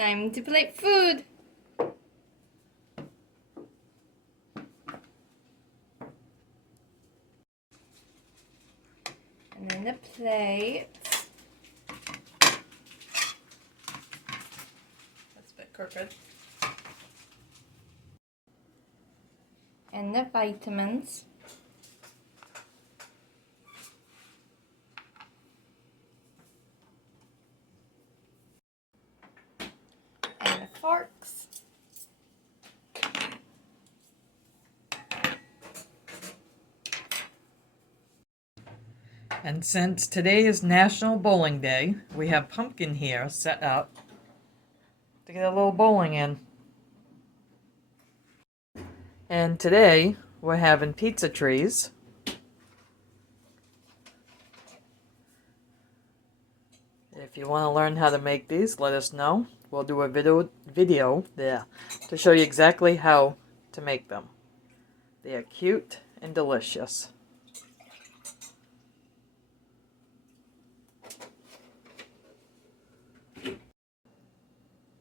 Time to plate food. And then the plate. That's a bit crooked. And the vitamins. And the forks. And since today is National Bowling Day, we have Pumpkin here set up to get a little bowling in. And today we're having pizza trees. If you want to learn how to make these, let us know. We'll do a video there to show you exactly how to make them. They are cute and delicious.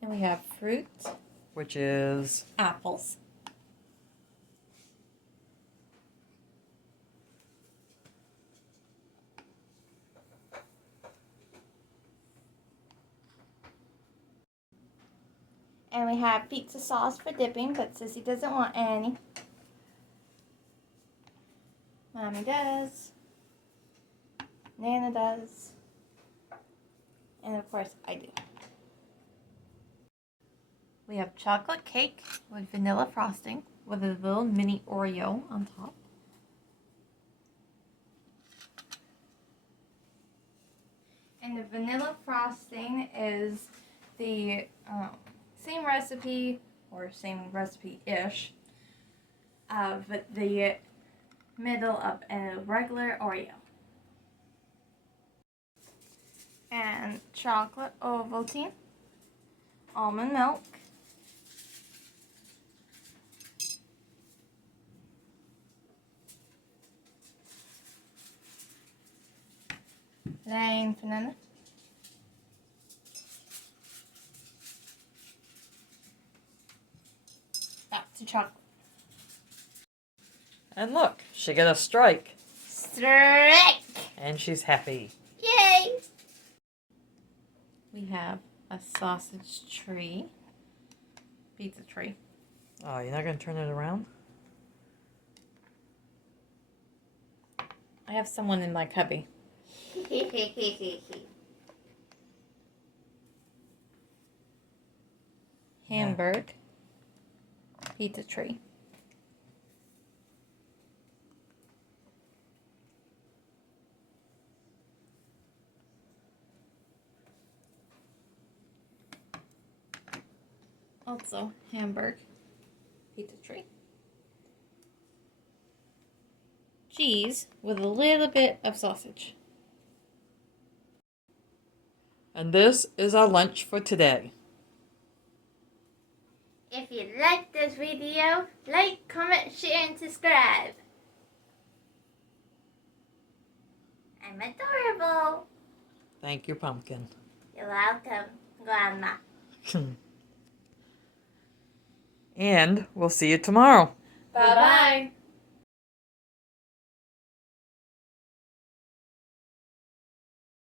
And we have fruit. Which is Apples. And we have pizza sauce for dipping, but Sissy doesn't want any. Mommy does. Nana does. And of course I do. We have chocolate cake with vanilla frosting with a little mini Oreo on top. And the vanilla frosting is the same recipe, or same recipe-ish, of the middle of a regular Oreo. And chocolate Ovaltine, almond milk, plain vanilla, back to chocolate. And look, she got a strike. Strike! And she's happy. Yay! We have a sausage tree, pizza tree. Oh, you're not going to turn it around? I have someone in my cubby. Hamburg, pizza tree. Also, Hamburg, pizza tree. Cheese with a little bit of sausage. And this is our lunch for today. If you like this video, like, comment, share, and subscribe. I'm adorable. Thank you, Pumpkin. You're welcome, Grandma. And we'll see you tomorrow. Bye-bye.